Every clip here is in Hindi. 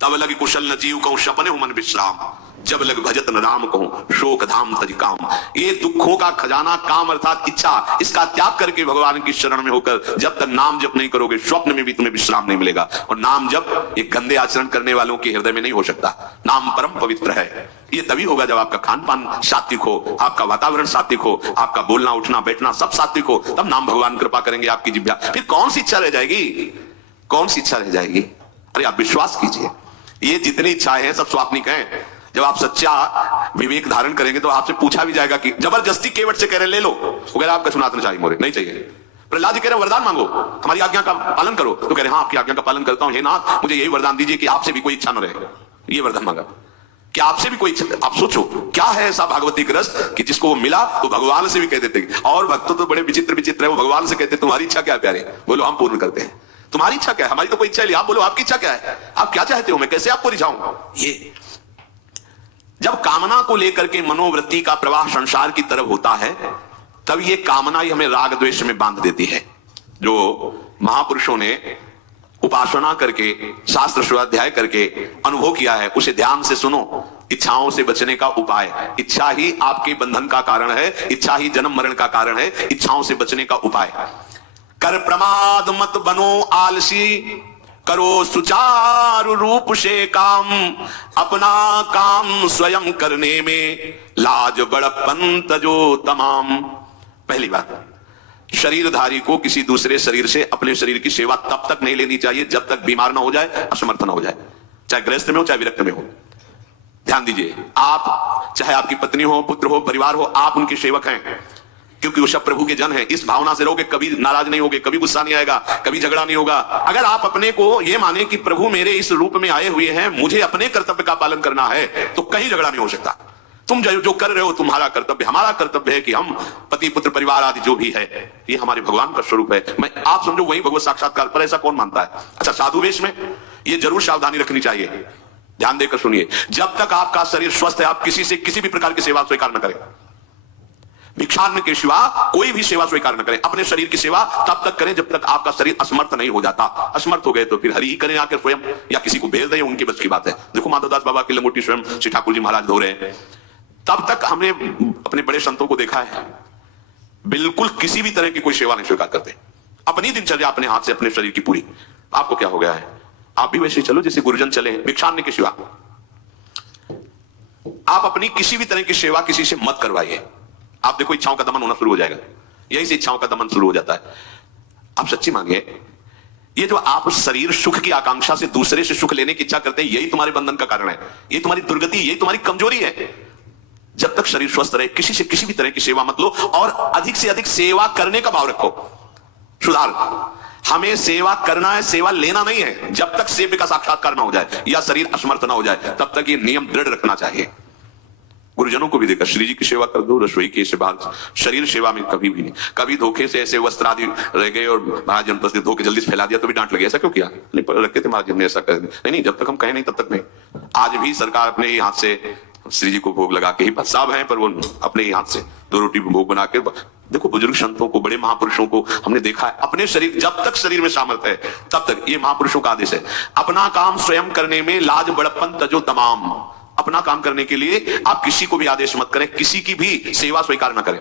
तब लग कुशल न जीव कहूं सपने मन विश्राम, जब लग भजत न राम कहूं शोक धाम तज काम। ये दुखों का खजाना काम अर्थात इच्छा, इसका त्याग करके भगवान की शरण में होकर जब तक नाम जप नहीं करोगे स्वप्न में भी तुम्हें विश्राम नहीं मिलेगा। और नाम जप एक गंदे आचरण करने वालों के हृदय में नहीं हो सकता। नाम परम पवित्र है। ये तभी होगा जब आपका खान पान सात्विक हो, आपका वातावरण सात्विक हो, आपका बोलना उठना बैठना सब सात्विक हो, तब नाम भगवान कृपा करेंगे आपकी जिह्वा। फिर कौन सी इच्छा रह जाएगी, कौन सी इच्छा रह जाएगी? अरे आप विश्वास कीजिए, ये जितनी इच्छाएं हैं सब स्वाप्निक हैं। जब आप सच्चा विवेक धारण करेंगे तो आपसे पूछा भी जाएगा कि जबरदस्ती केवट से कह रहे ले लो, वो कह रहे आपका सुनातना चाहिए मोरे नहीं चाहिए। प्रहलाद जी कह रहे वरदान मांगो, हमारी आज्ञा का पालन करो, तो कह रहे हाँ आपकी आज्ञा का पालन करता हूं, हे नाथ मुझे यही वरदान दीजिए कि आपसे भी कोई इच्छा न रहे। ये वरदान मांगा कि आपसे भी कोई इच्छा। आप सोचो क्या है ऐसा भागवती का रस कि जिसको वो मिला तो भगवान से भी कह देते। और भक्त तो बड़े विचित्र विचित्र है, वो भगवान से कहते तुम्हारी इच्छा क्या है प्यारे, बोलो हम पूर्ण करते हैं। तुम्हारी इच्छा क्या है, हमारी तो कोई इच्छा नहीं, आप बोलो आपकी इच्छा क्या है, आप क्या चाहते हो, मैं कैसे आपको रिझाऊं। ये जब कामना को लेकर के मनोवृत्ति का प्रवाह संसार की तरफ होता है तब ये कामना ही हमें राग द्वेष में बांध देती है। जो महापुरुषों ने उपासना करके शास्त्र स्वाध्याय करके अनुभव किया है उसे ध्यान से सुनो। इच्छाओं से बचने का उपाय, इच्छा ही आपके बंधन का कारण है, इच्छा ही जन्म मरण का कारण है। इच्छाओं से बचने का उपाय, कर प्रमाद मत बनो आलसी, करो सुचारु रूप से काम, अपना काम स्वयं करने में लाज बड़प्पन तजो तमाम। पहली बात, शरीरधारी को किसी दूसरे शरीर से अपने शरीर की सेवा तब तक नहीं लेनी चाहिए जब तक बीमार ना हो जाए, असमर्थ ना हो जाए, चाहे गृहस्थ में हो चाहे विरक्त में हो। ध्यान दीजिए, आप चाहे आपकी पत्नी हो, पुत्र हो, परिवार हो, आप उनके सेवक हैं क्योंकि वो सब प्रभु के जन हैं। इस भावना से रहोगे कभी नाराज नहीं होगे, कभी गुस्सा नहीं आएगा, कभी झगड़ा नहीं होगा। अगर आप अपने को ये माने कि प्रभु मेरे इस रूप में आए हुए हैं, मुझे अपने कर्तव्य का पालन करना है, तो कहीं झगड़ा नहीं हो सकता। तुम जो कर रहे हो तुम्हारा कर्तव्य, हमारा कर्तव्य है कि हम पति पुत्र परिवार आदि जो भी है ये हमारे भगवान का स्वरूप है। मैं आप समझो वही भगवत साक्षात्कार, पर ऐसा कौन मानता है? अच्छा साधु वेश में ये जरूर सावधानी रखनी चाहिए, ध्यान देकर सुनिए। जब तक आपका शरीर स्वस्थ है आप किसी से किसी भी प्रकार की सेवा स्वीकार न करें, भिक्षान्न के सिवा कोई भी सेवा स्वीकार न करें। अपने शरीर की सेवा तब तक करें जब तक आपका शरीर असमर्थ नहीं हो जाता। असमर्थ हो गए तो फिर हरि ही करें आकर स्वयं, या किसी को भेज दें, उनकी बस की बात है। देखो माधवदास बाबा की लंगोटी स्वयं श्री ठाकुर जी महाराज धो रहे हैं। तब तक हमने अपने बड़े संतों को देखा है बिल्कुल किसी भी तरह की कोई सेवा नहीं स्वीकार करते। अपनी दिनचर्या अपने हाथ से अपने शरीर की पूरी। आपको क्या हो गया है, आप भी वैसे चलो जैसे गुरुजन चले, भिक्षान्न के सिवा आप अपनी किसी भी तरह की सेवा किसी से मत करवाइए। आप देखो इच्छाओं का दमन होना शुरू हो जाएगा, यही से इच्छाओं का दमन शुरू हो जाता है। आप सच्ची मांगिए, ये जो आप शरीर सुख की आकांक्षा से दूसरे से सुख लेने की इच्छा करते हैं, यही तुम्हारे बंधन का कारण है, ये तुम्हारी दुर्गति, यही तुम्हारी कमजोरी है। जब तक शरीर स्वस्थ रहे किसी से किसी भी तरह की सेवा मत लो, और अधिक से अधिक सेवा करने का भाव रखो। सुधार, हमें सेवा करना है, सेवा लेना नहीं है। जब तक सेव्य का साक्षात्कार ना हो जाए या शरीर असमर्थ ना हो जाए तब तक ये नियम दृढ़ रखना चाहिए। गुरुजनों को भी देखा, श्री जी की सेवा कर दो, रसोई की सेवा, शरीर सेवा में कभी भी नहीं। कभी धोखे से ऐसे वस्त्र आदि रह गए और महाराज ने उपस्थित धोखे जल्दी से फैला दिया तो भी डांट लगी, ऐसा क्यों किया? नहीं रखे थे महाराज ने, ऐसा कर नहीं, जब तक हम कहें नहीं तब तक नहीं। आज भी सरकार अपने ही हाथ से श्री जी को भोग लगा के ही, साहब हैं पर वो अपने ही हाथ से 2 रोटी भोग बना के। देखो बुजुर्ग संतों को, बड़े महापुरुषों को हमने देखा है, अपने शरीर, जब तक शरीर में सामर्थ्य है तब तक, ये महापुरुषों का आदेश है, अपना काम स्वयं करने में लाज बड़प्पन तजो तमाम। अपना काम करने के लिए आप किसी को भी आदेश मत करें, किसी की भी सेवा स्वीकार न करें।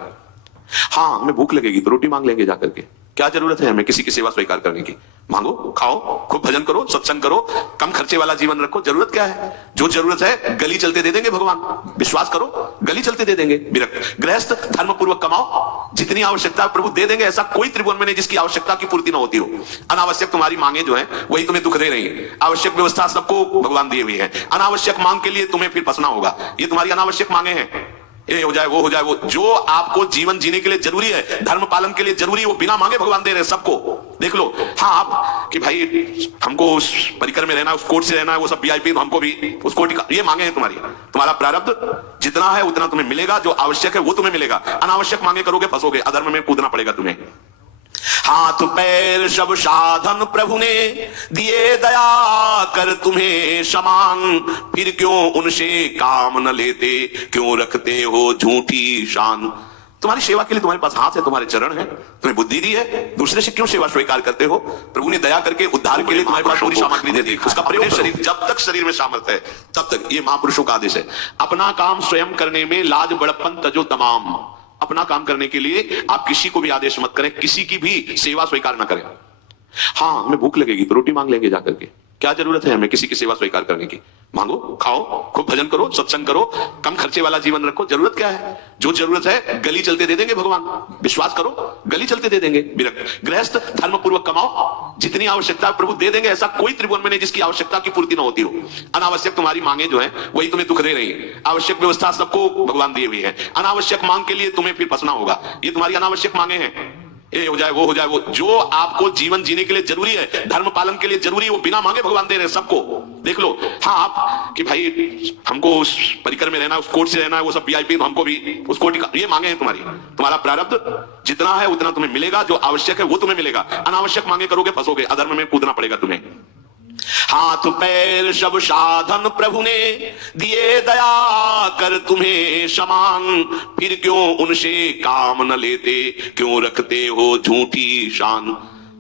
हाँ हमें भूख लगेगी तो रोटी मांग लेंगे जाकर के, क्या जरूरत है हमें किसी की सेवा स्वीकार करने की? मांगो, खाओ, खूब भजन करो, सत्संग करो, कम खर्चे वाला जीवन रखो। जरूरत क्या है? जो जरूरत है गली चलते दे देंगे भगवान, विश्वास करो, गली चलते दे देंगे। विरक्त गृहस्थ धर्म पूर्वक कमाओ, जितनी आवश्यकता प्रभु दे देंगे। ऐसा कोई त्रिभुवन में नहीं जिसकी आवश्यकता की पूर्ति ना होती हो। अनावश्यक तुम्हारी मांगे जो है वही तुम्हें दुख दे रही है। आवश्यक व्यवस्था सबको भगवान दिए हुई है, अनावश्यक मांग के लिए तुम्हें फिर फंसना होगा। ये तुम्हारी अनावश्यक मांगे हैं, ये हो जाए वो हो जाए, वो जो आपको जीवन जीने के लिए जरूरी है, धर्म पालन के लिए जरूरी है, वो बिना मांगे भगवान दे रहे हैं सबको। देख लो, हाँ आप कि भाई हमको उस परिकर में रहना है, उस कोर्ट से रहना है, वो सब वीआईपी, तो हमको भी उस कोर्ट का, ये मांगे हैं तुम्हारी। तुम्हारा प्रारब्ध जितना है उतना तुम्हें मिलेगा, जो आवश्यक है वो तुम्हें मिलेगा। अनावश्यक मांगे करोगे फंसोगे, अधर्म में कूदना पड़ेगा तुम्हें। हाथ पैर सब साधन प्रभु ने दिए, दया कर तुम्हें समान, फिर क्यों उनसे काम न लेते, क्यों रखते हो झूठी शान। तुम्हारी सेवा के लिए तुम्हारे पास हाथ है, तुम्हारे चरण है, तुम्हें बुद्धि दी है, दूसरे से क्यों सेवा स्वीकार करते हो? प्रभु ने दया करके उद्धार के लिए तुम्हारे पास पूरी सामग्री दे दी, उसका प्रयोग शरीर, जब तक शरीर में सामर्थ्य है तब तक। ये महापुरुषों का आदेश है। अपना काम स्वयं करने में लाज बड़प्पन तजो तमाम। अपना काम करने के लिए आप किसी को भी आदेश मत करें, किसी की भी सेवा स्वीकार न करें। हाँ, हमें भूख लगेगी तो रोटी मांग लेंगे जाकर के, क्या जरूरत है हमें किसी की सेवा स्वीकार करने की? मांगो, खाओ, खूब भजन करो, सत्संग करो, कम खर्चे वाला जीवन रखो। जरूरत क्या है? जो जरूरत है गली चलते दे देंगे भगवान, विश्वास करो, गली चलते दे देंगे। विरक्त गृहस्थ धर्म पूर्वक कमाओ, जितनी आवश्यकता प्रभु दे देंगे। ऐसा कोई त्रिभुवन में नहीं जिसकी आवश्यकता की पूर्ति ना होती हो। अनावश्यक तुम्हारी मांगे जो है वही तुम्हें दुख दे रही है। आवश्यक व्यवस्था सबको भगवान दिए हुई है, अनावश्यक मांग के लिए तुम्हें फिर फंसना होगा। ये तुम्हारी अनावश्यक मांगे हैं, ये हो जाए वो हो जाए, वो जो आपको जीवन जीने के लिए जरूरी है, धर्म पालन के लिए जरूरी है, वो बिना मांगे भगवान दे रहे हैं सबको। देख लो। हाँ, आप कि भाई हमको उस परिकर में रहना, उस कोर्ट से रहना है, वो सब वीआईपी, तो हमको भी उस कोर्ट का, ये मांगे हैं तुम्हारी। तुम्हारा प्रारब्ध जितना है उतना तुम्हें मिलेगा, जो आवश्यक है वो तुम्हें मिलेगा। अनावश्यक मांगे करोगे फंसोगे, अधर्म में कूदना पड़ेगा तुम्हें। हाथ पैर सब साधन प्रभु ने दिए, दया कर तुम्हें समान, फिर क्यों उनसे काम न लेते, क्यों रखते हो झूठी शान।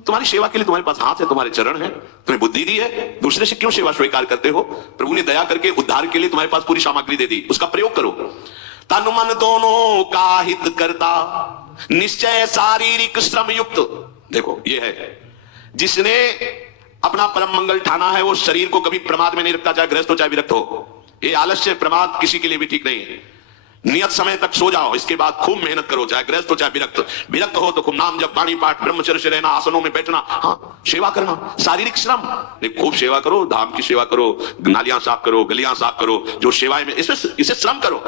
तुम्हारी सेवा के लिए तुम्हारे पास हाथ है, तुम्हारे चरण है, तुम्हें बुद्धि दी है, दूसरे से क्यों सेवा स्वीकार करते हो? प्रभु ने दया करके उद्धार के लिए तुम्हारे पास पूरी सामग्री दे दी, उसका प्रयोग करो। तन मन दोनों का हित करता, निश्चय शारीरिक श्रम युक्त। देखो, ये है जिसने अपना परम मंगल ठाना है, वो शरीर को कभी प्रमाद में नहीं रखता, चाहे गृहस्थ हो चाहे विरक्त हो। ये आलस्य प्रमाद किसी के लिए भी ठीक नहीं है। नियत समय तक सो जाओ, इसके बाद खूब मेहनत करो, चाहे गृहस्थ हो चाहे विरक्त। विरक्त हो तो खूब नाम जप, वाणी पाठ, ब्रह्मचर्य से रहना, आसनों में बैठना, हाँ, सेवा करना, शारीरिक श्रम खूब सेवा करो, धाम की सेवा करो, नालियां साफ करो, गलियां साफ करो, जो सेवाएं में इसे श्रम करो।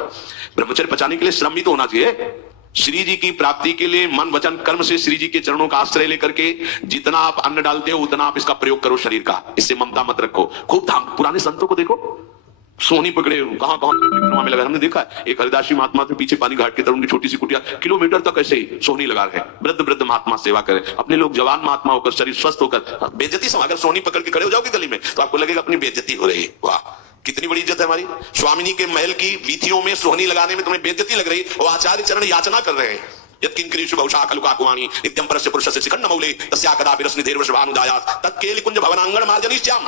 ब्रह्मचर्य बचाने के लिए श्रम भी तो होना चाहिए। श्री जी की प्राप्ति के लिए मन वचन कर्म से श्री जी के चरणों का आश्रय लेकर के जितना आप अन्न डालते हो उतना आप इसका प्रयोग करो शरीर का। इससे ममता मत रखो। खूब धाम, पुराने संतों को देखो, सोनी पकड़े कहां परिक्रमा में लगा। हमने देखा एक हरिदासी महात्मा के पीछे पानी घाट की तरफ उनकी छोटी सी कुटिया, किलोमीटर तक ऐसे ही सोनी लगा रहे हैं। वृद्ध वृद्ध महात्मा सेवा करें। अपने लोग जवान महात्मा होकर, शरीर स्वस्थ होकर, बेइज्जती से अगर सोनी पकड़ के खड़े हो जाओगे गली में तो आपको लगेगा अपनी बेइज्जती हो रही है। वाह, कितनी बड़ी इज्जत है हमारी। स्वामिनी के महल की वीथियों में सोहनी लगाने में तुम्हें बेइज्जती लग रही, और आचार्य चरण याचना कर रहे हैं। यत्किंकरीषु बहुशा खलुकाकुवाणी नित्यं परस्य पुरुषस्य शिखण्ड मौले तस्या कदापि रसनिधेर्वशभानुजायात् तत्केलिकुंज भवनांगण मार्जनीश्याम।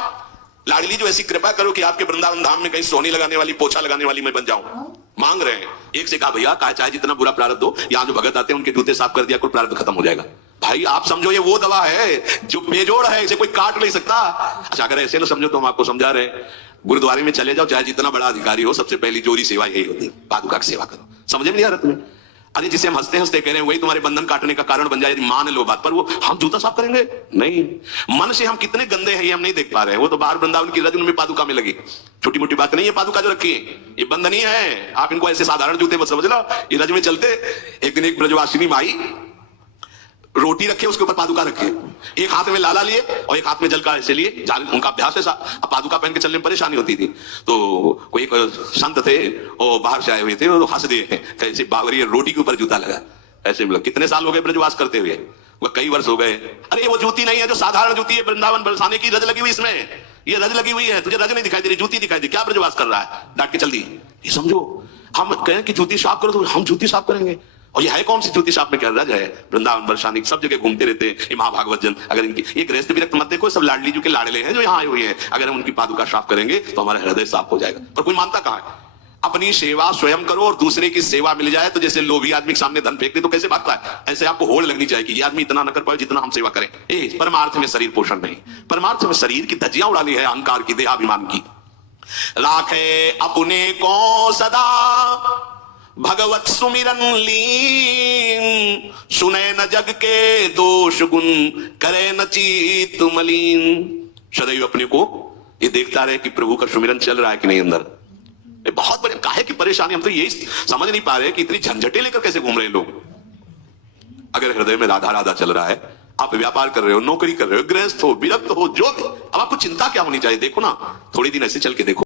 लाडली जो ऐसी कृपा करो कि आपके वृंदावन धाम में कहीं सोहनी लगाने वाली, पोछा लगाने वाली मैं बन जाऊं। मांग रहे हैं। एक से कहा, भैया चाहे जितना बुरा प्रारब्ध हो, यहाँ जो भगत आते हैं उनके जूते साफ कर दिया, कोई प्रारब्ध खत्म हो जाएगा। भाई आप समझो ये वो दवा है जो बेजोड़ है, इसे कोई काट नहीं सकता। अच्छा, अगर ऐसे ना समझो तो हम आपको समझा रहे हैं। गुरुद्वारे में चले जाओ, चाहे जितना बड़ा अधिकारी हो, सबसे पहली जोरी सेवा यही होती है, पादुका की सेवा करो। समझे में नहीं आ रहा तुम्हें? अरे जिसे हम हंसते हंसते कह रहे हैं वही तुम्हारे बंधन काटने का कारण बन जाए यदि मान लो बात। पर वो हम जूता साफ करेंगे नहीं, मन से हम कितने गंदे हैं ये हम नहीं देख पा रहे हैं। वो तो बाहर वृंदावन की रजन में पादुका में लगी, छोटी मोटी बात नहीं है। पादुका जो रखी है ये बंद नहीं है, आप इनको ऐसे साधारण जूते मत समझ लो। ये रज में चलते एक दिन एक ब्रजवासिनी माई रोटी रखे, उसके ऊपर पादुका रखे, एक हाथ में लाला लिए और एक हाथ में जल का ऐसे लिए। उनका अभ्यास ऐसा, अब पादुका पहन के चलने में परेशानी होती थी। तो कोई एक संत थे और बाहर से आए हुए थे, और हंस दिए कैसे बावरी रोटी के ऊपर जूता लगा। ऐसे मतलब कितने साल हो गए ब्रजवास करते हुए? वो कई वर्ष हो गए। अरे वो जूती नहीं है जो साधारण जूती है, वृंदावन बरसाने की रज लगी हुई इसमें, ये रज लगी हुई है। तुझे रज नहीं दिखाई दे रही, जूती दिखाई दे, क्या ब्रजवास कर रहा है? डांट के चल दी। ये समझो, हम कहें कि जूती साफ करो तो हम जूती साफ करेंगे, और ये है कौन सी जूती साफ में? क्या रज है? वृंदावन बरसाने सब जगह घूमते रहते हैं ये महाभागवत जन। अगर इनकी ये गृहस्थ विरक्त मत देखो, सब लाडली जी के लाडले हैं जो यहाँ आए हुए हैं। अगर हम उनकी पादुका साफ करेंगे तो हमारा हृदय साफ हो जाएगा। पर कोई मानता कहाँ है? अपनी सेवा स्वयं करो, और दूसरे की सेवा मिल जाए तो जैसे लोभी आदमी के सामने धन फेंक दे तो कैसे भागता है, ऐसे आपको होड़ लगनी चाहिए कि ये आदमी इतना न कर पाए जितना हम सेवा करें। परमार्थ में शरीर पोषण नहीं, परमार्थ में शरीर की धज्जियां उड़ानी है, अहंकार की, देहाभिमान की। राखे अपने को सदा भगवत सुमिरन लीन, सुने न जग के दोष गुण, करे न चित मलीन। सदैव अपने को ये देखता रहे कि प्रभु का सुमिरन चल रहा है कि नहीं अंदर। बहुत बड़े काहे की परेशानी, हम तो यही समझ नहीं पा रहे कि इतनी झंझटें लेकर कैसे घूम रहे लोग। अगर हृदय में राधा राधा चल रहा है, आप व्यापार कर रहे हो, नौकरी कर रहे हो, गृहस्थ हो, विरक्त हो, जो भी, अब आपको चिंता क्या होनी चाहिए? देखो ना, थोड़ी दिन ऐसे चल के देखो।